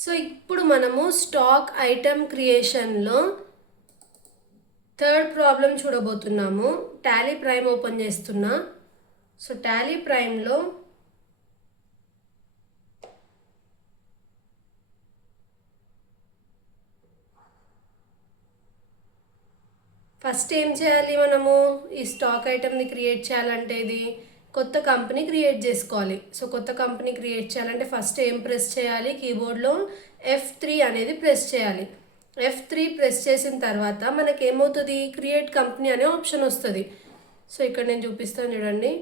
So ఇప్పుడు మనము stock item క్రియేషన్లో third problem చూడబోతున్నాము. టాలీ ప్రైమ్ ఓపెన్ చేస్తున్నా. సో టాలీ ప్రైమ్లో ఫస్ట్ ఏం చేయాలి, మనము ఈ స్టాక్ ఐటమ్ని క్రియేట్ చేయాలంటే ఇది కొత్త కంపెనీ క్రియేట్ చేసుకోవాలి. సో కొత్త కంపెనీ క్రియేట్ చేయాలంటే ఫస్ట్ ఏం ప్రెస్ చేయాలి, కీబోర్డ్లో F3 అనేది ప్రెస్ చేయాలి. F3 ప్రెస్ చేసిన తర్వాత మనకి ఏమవుతుంది, క్రియేట్ కంపెనీ అనే ఆప్షన్ వస్తుంది. సో ఇక్కడ నేను చూపిస్తాను చూడండి.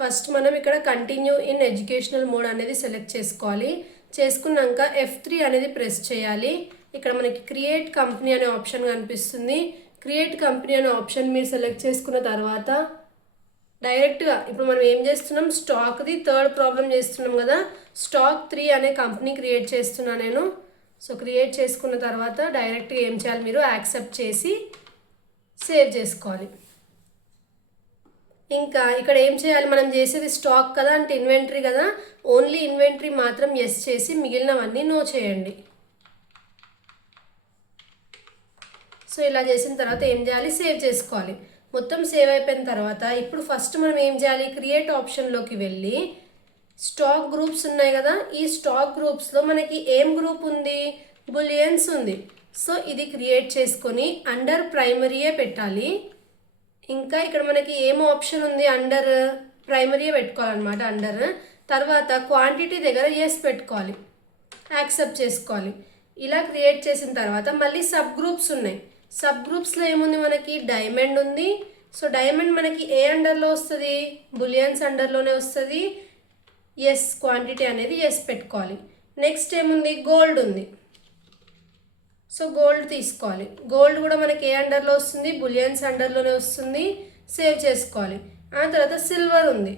ఫస్ట్ మనం ఇక్కడ కంటిన్యూ ఇన్ ఎడ్యుకేషనల్ మోడ్ అనేది సెలెక్ట్ చేసుకోవాలి. చేసుకున్నాక F3 అనేది ప్రెస్ చేయాలి. ఇక్కడ మనకి క్రియేట్ కంపెనీ అనే ఆప్షన్ కనిపిస్తుంది. క్రియేట్ కంపెనీ అనే ఆప్షన్ మీరు సెలెక్ట్ చేసుకున్న తర్వాత డైరెక్ట్గా ఇప్పుడు మనం ఏం చేస్తున్నాం, స్టాక్ది థర్డ్ ప్రాబ్లం చేస్తున్నాం కదా, స్టాక్ 3 అనే కంపెనీ క్రియేట్ చేస్తున్నా నేను. సో క్రియేట్ చేసుకున్న తర్వాత డైరెక్ట్గా ఏం చేయాలి, మీరు యాక్సెప్ట్ చేసి సేవ్ చేసుకోవాలి. ఇంకా ఇక్కడ ఏం చేయాలి, మనం చేసేది స్టాక్ కదా అంటే ఇన్వెంటరీ కదా, ఓన్లీ ఇన్వెంటరీ మాత్రం ఎస్ చేసి మిగిలినవన్నీ నో చేయండి. సో ఇలా చేసిన తర్వాత ఏం చేయాలి, సేవ్ చేసుకోవాలి. మొత్తం సేవ్ అయిపోయిన తర్వాత ఇప్పుడు ఫస్ట్ మనం ఏం చేయాలి, క్రియేట్ ఆప్షన్లోకి వెళ్ళి స్టాక్ గ్రూప్స్ ఉన్నాయి కదా, ఈ స్టాక్ గ్రూప్స్లో మనకి ఏం గ్రూప్ ఉంది, బులియన్స్ ఉంది. సో ఇది క్రియేట్ చేసుకొని అండర్ ప్రైమరీయే పెట్టాలి. ఇంకా ఇక్కడ మనకి ఏం ఆప్షన్ ఉంది, అండర్ ప్రైమరీయే పెట్టుకోవాలన్నమాట. అండర్ తర్వాత క్వాంటిటీ దగ్గర ఎస్ పెట్టుకోవాలి, యాక్సెప్ట్ చేసుకోవాలి. ఇలా క్రియేట్ చేసిన తర్వాత మళ్ళీ సబ్ గ్రూప్స్ ఉన్నాయి. సబ్ గ్రూప్స్లో ఏముంది, మనకి డైమండ్ ఉంది. సో డైమండ్ మనకి ఏ అండర్లో వస్తుంది, బులియన్స్ అండర్లోనే వస్తుంది. ఎస్ క్వాంటిటీ అనేది ఎస్ పెట్టుకోవాలి. నెక్స్ట్ ఏముంది, గోల్డ్ ఉంది. సో గోల్డ్ తీసుకోవాలి. గోల్డ్ కూడా మనకి ఏ అండర్లో వస్తుంది, బులియన్స్ అండర్లోనే వస్తుంది. సేవ్ చేసుకోవాలి. ఆ తర్వాత సిల్వర్ ఉంది.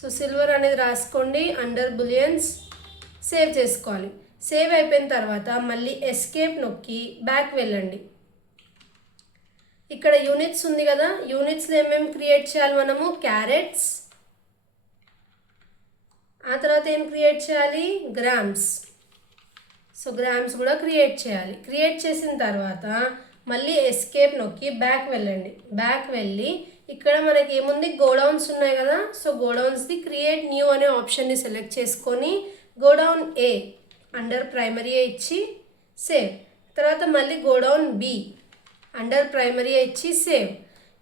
సో సిల్వర్ అనేది రాసుకోండి, అండర్ బులియన్స్. సేవ్ చేసుకోవాలి. సేవ్ అయిపోయిన తర్వాత మళ్ళీ ఎస్కేప్ నొక్కి బ్యాక్ వెళ్ళండి. ఇక్కడ యూనిట్స్ ఉంది కదా, యూనిట్స్లో ఏమేమి క్రియేట్ చేయాలి మనము, క్యారెట్స్. ఆ తర్వాత ఏం క్రియేట్ చేయాలి, గ్రామ్స్. సో గ్రామ్స్ కూడా క్రియేట్ చేయాలి. క్రియేట్ చేసిన తర్వాత మళ్ళీ ఎస్కేప్ నొక్కి బ్యాక్ వెళ్ళండి. బ్యాక్ వెళ్ళి ఇక్కడ మనకి ఏముంది, గోడౌన్స్ ఉన్నాయి కదా, సో గోడౌన్స్ది క్రియేట్ న్యూ అనే ఆప్షన్ని సెలెక్ట్ చేసుకొని గోడౌన్ ఏ అండర్ ప్రైమరీ ఇచ్చి సేవ్. తర్వాత మళ్ళీ గోడౌన్ బి అండర్ ప్రైమరీ ఇచ్చి సేవ్.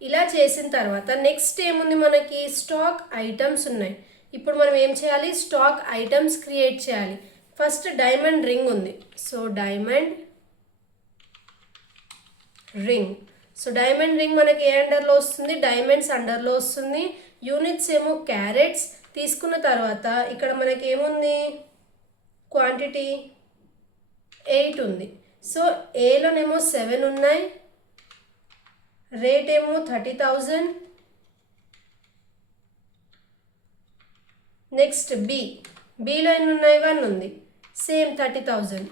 ఇలా చేసిన తర్వాత నెక్స్ట్ ఏముంది, మనకి స్టాక్ ఐటమ్స్ ఉన్నాయి. ఇప్పుడు మనం ఏం చేయాలి, స్టాక్ ఐటమ్స్ క్రియేట్ చేయాలి. ఫస్ట్ డైమండ్ రింగ్ ఉంది. So diamond ring. So diamond ring మనకి ఏ అండర్లో వస్తుంది, డైమండ్స్ అండర్లో వస్తుంది. యూనిట్స్ ఏమో క్యారెట్స్ తీసుకున్న తర్వాత ఇక్కడ మనకి ఏముంది, క్వాంటిటీ 8 ఉంది. సో ఏలోనేమో 7 ఉన్నాయి, రేట్ ఏమో 30,000. నెక్స్ట్ బిలో ఎన్ని ఉన్నాయి, 1 ఉంది, సేమ్ 30,000.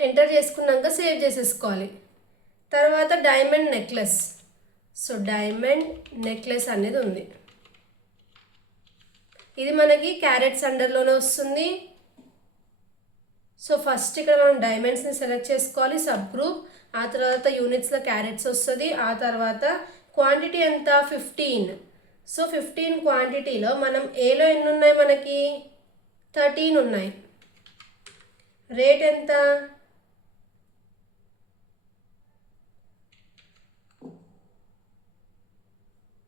ఎంటర్ చేసుకున్నాక సేవ్ చేసేసుకోవాలి. తర్వాత diamond necklace. So diamond necklace అనేది ఉంది. ఇది మనకి క్యారెట్స్ అండర్లోనే వస్తుంది. సో ఫస్ట్ ఇక్కడ మనం డైమండ్స్ని సెలెక్ట్ చేసుకోవాలి, సబ్ గ్రూప్. ఆ తర్వాత యూనిట్స్లో క్యారెట్స్ వస్తుంది. ఆ తర్వాత క్వాంటిటీ ఎంత, 15. సో 15 క్వాంటిటీలో మనం ఏలో ఎన్ని ఉన్నాయి, మనకి 13 ఉన్నాయి. రేట్ ఎంత,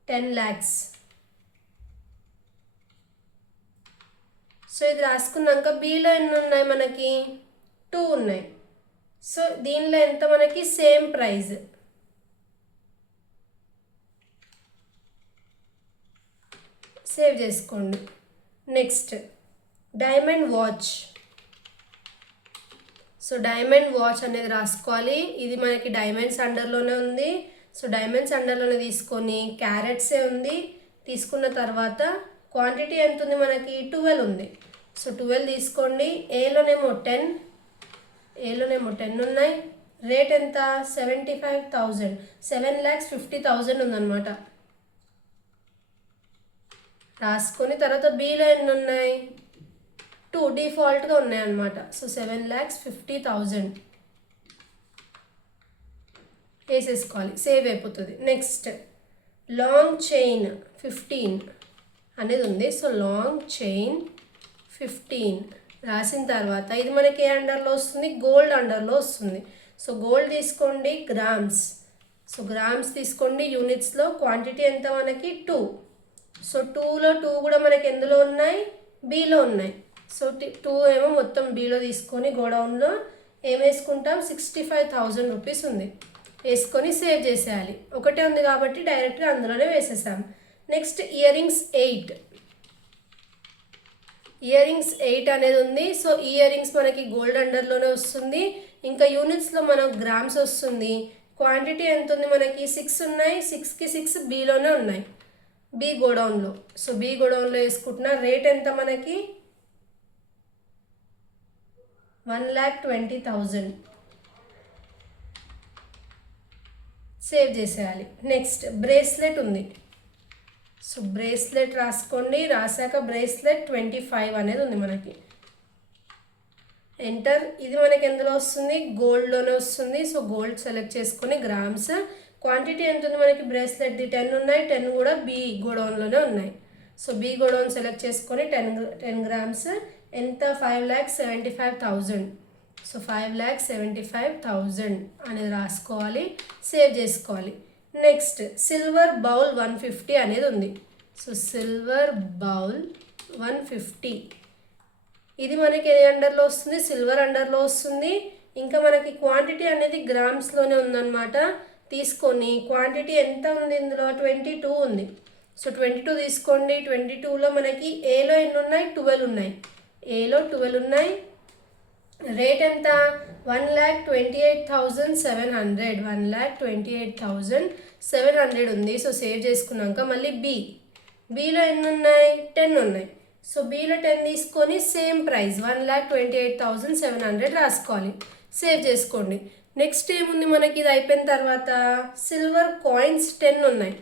10 lakhs. సో ఇది రాసుకున్నాక బిలో ఎన్ని ఉన్నాయి, మనకి 2 ఉన్నాయి. సో దీనిలో ఎంత, మనకి సేమ్ ప్రైజ్. సేవ్ చేసుకోండి. Next diamond watch. So diamond watch అనేది రాసుకోవాలి. ఇది మనకి డైమండ్స్ అండర్లోనే ఉంది. సో డైమండ్స్ అండర్లోనే తీసుకొని క్యారెట్సే ఉంది. తీసుకున్న తర్వాత క్వాంటిటీ ఎంత ఉంది, మనకి 12 ఉంది. సో 12 తీసుకోండి. ఏలోనేమో 10 ఉన్నాయి. రేట్ ఎంత, 75,000. 7,50,000 ఉందన్నమాట. రాసుకొని తర్వాత బిలో ఎన్ని ఉన్నాయి 2 డిఫాల్ట్గా ఉన్నాయి అన్నమాట. సో 7,50,000 వేసేసుకోవాలి, సేవ్ అయిపోతుంది. నెక్స్ట్ లాంగ్ చైన్ 15 అనేది ఉంది. సో లాంగ్ చైన్ 15 రాసిన తర్వాత ఇది మనకి ఏ అండర్లో వస్తుంది, గోల్డ్ అండర్లో వస్తుంది. సో గోల్డ్ తీసుకోండి గ్రామ్స్, సో గ్రామ్స్ తీసుకోండి యూనిట్స్లో. క్వాంటిటీ ఎంత మనకి 2. సో 2లో 2 కూడా మనకి ఎందులో ఉన్నాయి, బీలో ఉన్నాయి. సో 2 ఏమో మొత్తం బీలో తీసుకొని గోడౌన్లో ఏం వేసుకుంటాం 65,000 రూపీస్ ఉంది, వేసుకొని సేవ్ చేసేయాలి. ఒకటే ఉంది కాబట్టి డైరెక్ట్గా అందులోనే వేసేసాం. Next year rings 8, year rings 8 అనేది ఉంది. సో ఇయర్ రింగ్స్ మనకి గోల్డ్ అండర్లోనే వస్తుంది. ఇంకా యూనిట్స్లో మనకు గ్రామ్స్ వస్తుంది. క్వాంటిటీ ఎంత ఉంది మనకి 6 ఉన్నాయి, 6కి 6 బీలోనే ఉన్నాయి, బి గోడౌన్లో. సో బి గోడౌన్లో వేసుకుంటున్నా. రేట్ ఎంత మనకి 1,20,000, సేవ్ చేసేయాలి. నెక్స్ట్ బ్రేస్లెట్ ఉంది. సో బ్రేస్లెట్ రాసుకోండి, రాసాక బ్రేస్లెట్ 25 అనేది ఉంది మనకి. ఎంటర్. ఇది మనకి ఎందులో వస్తుంది, గోల్డ్లోనే వస్తుంది. సో గోల్డ్ సెలెక్ట్ చేసుకొని గ్రామ్స్. క్వాంటిటీ ఎంత ఉంది మనకి బ్రేస్లెట్ది 10 ఉన్నాయి, 10 కూడా బి గోడౌన్లోనే ఉన్నాయి. సో బి గోడౌన్ సెలెక్ట్ చేసుకొని 10 గ్రామ్స్ ఎంత 5,75,000. సో 5,75,000 అనేది రాసుకోవాలి, సేవ్ చేసుకోవాలి. నెక్స్ట్ సిల్వర్ బౌల్ 150 అనేది ఉంది. సో సిల్వర్ బౌల్ 150 ఇది మనకి ఏ అండర్లో వస్తుంది, సిల్వర్ అండర్లో వస్తుంది. ఇంకా మనకి క్వాంటిటీ అనేది గ్రామ్స్లోనే ఉందన్నమాట. తీసుకొని క్వాంటిటీ ఎంత ఉంది ఇందులో 22 ఉంది. సో 22 తీసుకోండి. 22లో మనకి ఏలో ఎన్ని ఉన్నాయి 12 ఉన్నాయి, ఏలో 12 ఉన్నాయి. రేట్ ఎంత 1,28,700, 1,28,700 ఉంది. సో సేవ్ చేసుకున్నాక మళ్ళీ బీలో ఎన్ని ఉన్నాయి 10 ఉన్నాయి. సో బీలో 10 తీసుకొని సేమ్ ప్రైస్ 1,28,700 రాసుకోవాలి, సేవ్ చేసుకోండి. నెక్స్ట్ ఏముంది మనకి ఇది అయిపోయిన తర్వాత సిల్వర్ కాయిన్స్ 10 ఉన్నాయి.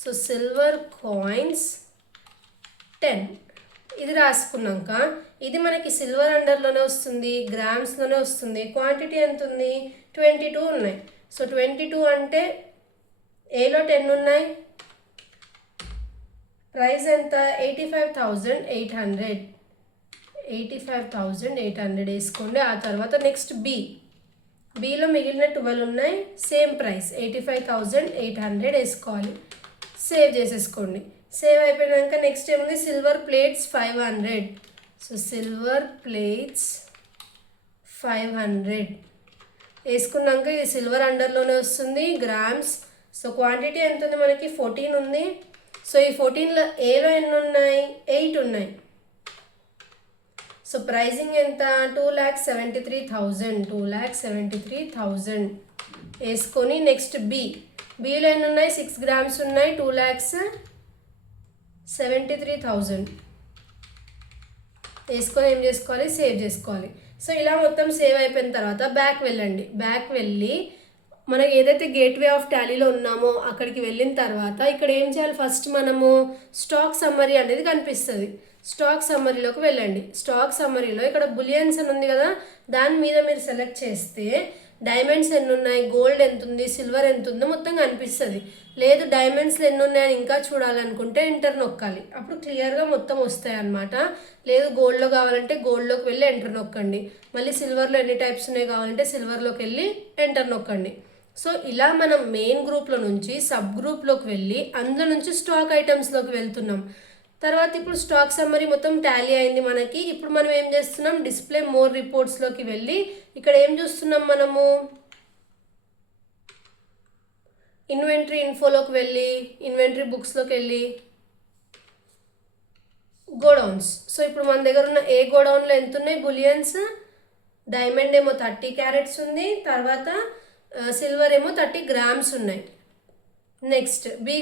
సో సిల్వర్ కాయిన్స్ 10 ఇది రాసుకున్నాక ఇది మనకి సిల్వర్ అండర్లోనే వస్తుంది, గ్రామ్స్లోనే వస్తుంది. క్వాంటిటీ ఎంత ఉంది 22 ఉన్నాయి. సో 22 అంటే ఏలో 10 ఉన్నాయి. ప్రైస్ ఎంత 85,800, 85,800 వేసుకోండి. ఆ తర్వాత నెక్స్ట్ బీలో మిగిలిన 12 ఉన్నాయి, సేమ్ ప్రైస్ 85,800 వేసుకోవాలి, సేవ్ చేసేసుకోండి. సేవ్ అయిపోయాక నెక్స్ట్ ఏముంది silver plates 500. So silver plates 500 వేసుకున్నాక ఇది సిల్వర్ అండర్లోనే వస్తుంది, గ్రామ్స్. సో క్వాంటిటీ ఎంత ఉంది మనకి 14 ఉంది. సో ఈ 14లో ఏలో ఎన్ని ఉన్నాయి 8 ఉన్నాయి. సో ప్రైజింగ్ ఎంత 2,73,000, 2,73,000 వేసుకొని నెక్స్ట్ బీలో ఎన్ని ఉన్నాయి 6 గ్రామ్స్ ఉన్నాయి, 2,73,000 వేసుకొని ఏం చేసుకోవాలి సేవ్ చేసుకోవాలి. సో ఇలా మొత్తం సేవ్ అయిపోయిన తర్వాత బ్యాక్ వెళ్ళండి. బ్యాక్ వెళ్ళి మనం ఏదైతే గేట్వే ఆఫ్ టాలీలో ఉన్నామో అక్కడికి వెళ్ళిన తర్వాత ఇక్కడ ఏం చేయాలి, ఫస్ట్ మనము స్టాక్ సమ్మరీ అనేది కనిపిస్తుంది. స్టాక్ సమ్మరీలోకి వెళ్ళండి. స్టాక్ సమ్మరీలో ఇక్కడ బులియన్స్ అని ఉంది కదా, దాని మీద మీరు సెలెక్ట్ చేస్తే డైమండ్స్ ఎన్ని ఉన్నాయి, గోల్డ్ ఎంత ఉంది, సిల్వర్ ఎంత ఉందో మొత్తం కనిపిస్తుంది. లేదు డైమండ్స్లో ఎన్ని ఉన్నాయని ఇంకా చూడాలనుకుంటే ఎంటర్ నొక్కాలి, అప్పుడు క్లియర్గా మొత్తం వస్తాయి అన్నమాట. లేదు గోల్డ్లో కావాలంటే గోల్డ్లోకి వెళ్ళి ఎంటర్ నొక్కండి. మళ్ళీ సిల్వర్లో ఎన్ని టైప్స్ ఉన్నాయి కావాలంటే సిల్వర్లోకి వెళ్ళి ఎంటర్ నొక్కండి. సో ఇలా మనం మెయిన్ గ్రూప్లో నుంచి సబ్ గ్రూప్లోకి వెళ్ళి అందులో నుంచి స్టాక్ ఐటమ్స్లోకి వెళ్తున్నాం. తర్వాత ఇప్పుడు స్టాక్ సమ్మరీ మొత్తం టాలీ అయింది మనకి. ఇప్పుడు మనం ఏం చేస్తున్నాం, డిస్ప్లే మోర్ రిపోర్ట్స్లోకి వెళ్ళి ఇక్కడ ఏం చూస్తున్నాం మనము, ఇన్వెంటరీ ఇన్ఫోలోకి వెళ్ళి ఇన్వెంటరీ బుక్స్లోకి వెళ్ళి గోడౌన్స్. సో ఇప్పుడు మన దగ్గర ఉన్న ఏ గోడౌన్లో ఎంత ఉన్నాయి బులియన్స్, డైమండ్ ఏమో 30 క్యారెట్స్ ఉంది, తర్వాత సిల్వర్ ఏమో 30 గ్రామ్స్ ఉన్నాయి. నెక్స్ట్ బి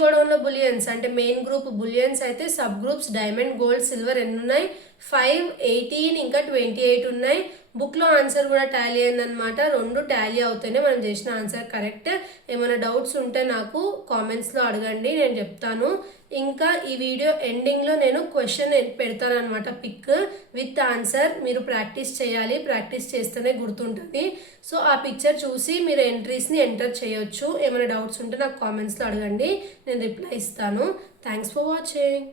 గోడౌన్లో బులియన్స్ అంటే మెయిన్ గ్రూప్ బులియన్స్ అయితే sub groups diamond, gold, silver ఎన్ని ఉన్నాయి 5, 18 ఇంకా 28 ఉన్నాయి. బుక్లో ఆన్సర్ కూడా టాలీ అయిందనమాట. 2 టాలీ అవుతేనే మనం చేసిన ఆన్సర్ కరెక్ట్. ఏమైనా డౌట్స్ ఉంటే నాకు కామెంట్స్లో అడగండి, నేను చెప్తాను. ఇంకా ఈ వీడియో ఎండింగ్లో నేను క్వశ్చన్ పెడతానమాట, పిక్ విత్ ఆన్సర్. మీరు ప్రాక్టీస్ చేయాలి, ప్రాక్టీస్ చేస్తేనే గుర్తుంటుంది. సో ఆ పిక్చర్ చూసి మీరు ఎంట్రీస్ని ఎంటర్ చేయొచ్చు. ఏమైనా డౌట్స్ ఉంటే నాకు కామెంట్స్లో అడగండి, నేను రిప్లై ఇస్తాను. Thanks for watching.